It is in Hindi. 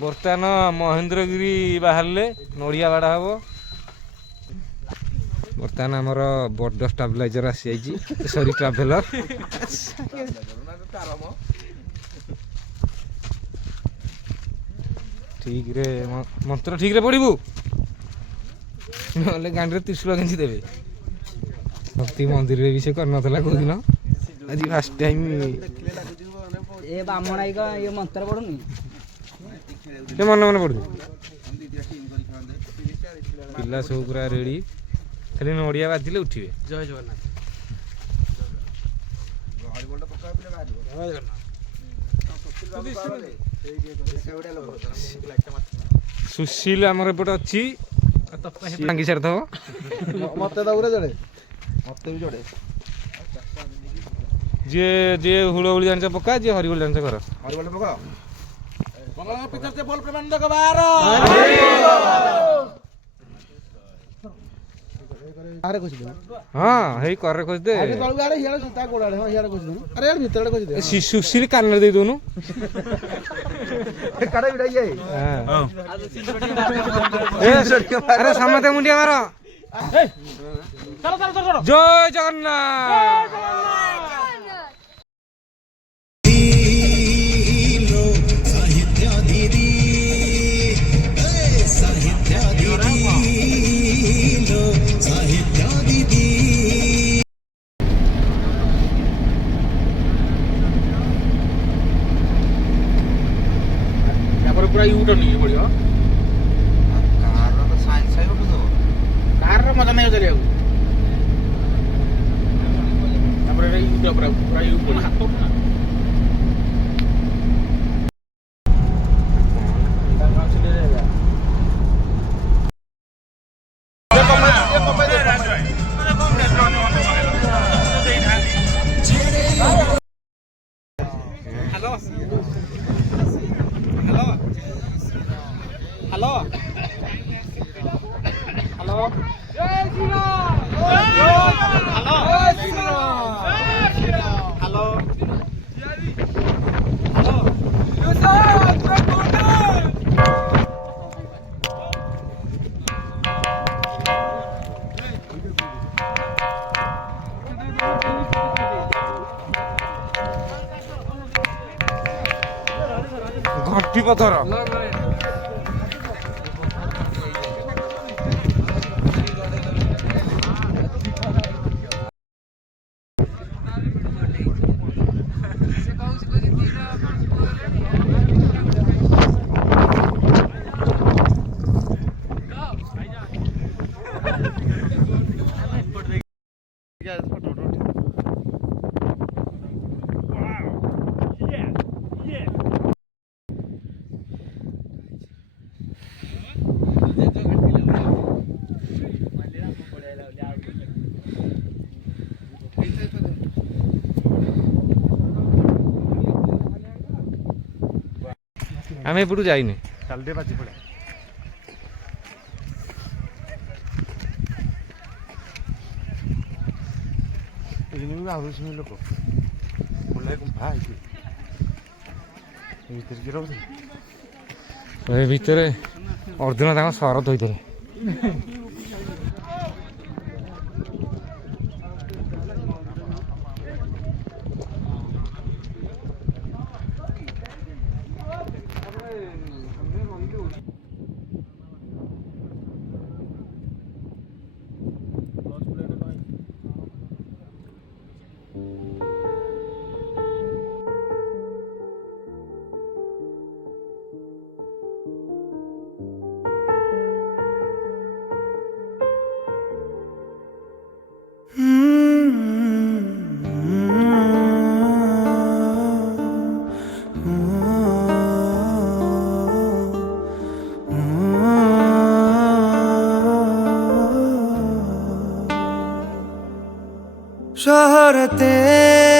बर्तमान महेंद्रगिरी बाहर नड़िया बाड़ा हम बर्तमान आमर बड़ स्टाबिलाइजर आसी जाइए सॉरी ट्राभेलर ठीक रे मंत्र ठीक रे पढ़ू ना गांडी त्रिशूल केंची देवे भक्ति मंदिर भी से करना कौ दिन आज फास्ट टाइम ए ब्राह्मण ये मंत्र पढ़ुनी मन मन पढ़ू पिला सब पूरा रेडी खाली नड़िया बाजिले उठिए जय जगन्नाथ सुशील आमर एपटे अच्छी टांगी सारी थब मत जोड़े मत भी जोड़े जी जी हुड़हुड़ी जान पका जी हरिबोल जान कर हरिबोल पका मंगल पितर से बोल प्रबंध आरे कुछ दे हां हेई कर रे कुछ दे आगे तळु आरे हियारे सीता कोडाले हां हियारे कुछ दे अरे यार भीतर कुछ दे सुशील कान दे दोनु काडा बिडाइए हां अरे समते मुंडिया मारो चलो चलो चलो जय जगन्नाथ पूरा यू टर्न नहीं पड़ियो कार तो साइंस है उठो कार रो मजा नहीं चले अब तापर यू पूरा यू पड़ियो हेलो हेलो जय श्री राम हेलो जय श्री राम हेलो हेलो घंटी पथर आम एपटू जाइने चल दे बाजी पड़े इन्हें भी आवेश में लोगों बोला कि भाई ये भीतर की रोज ए भितर अर्जुन तांको शरत होइतरे शोहरतें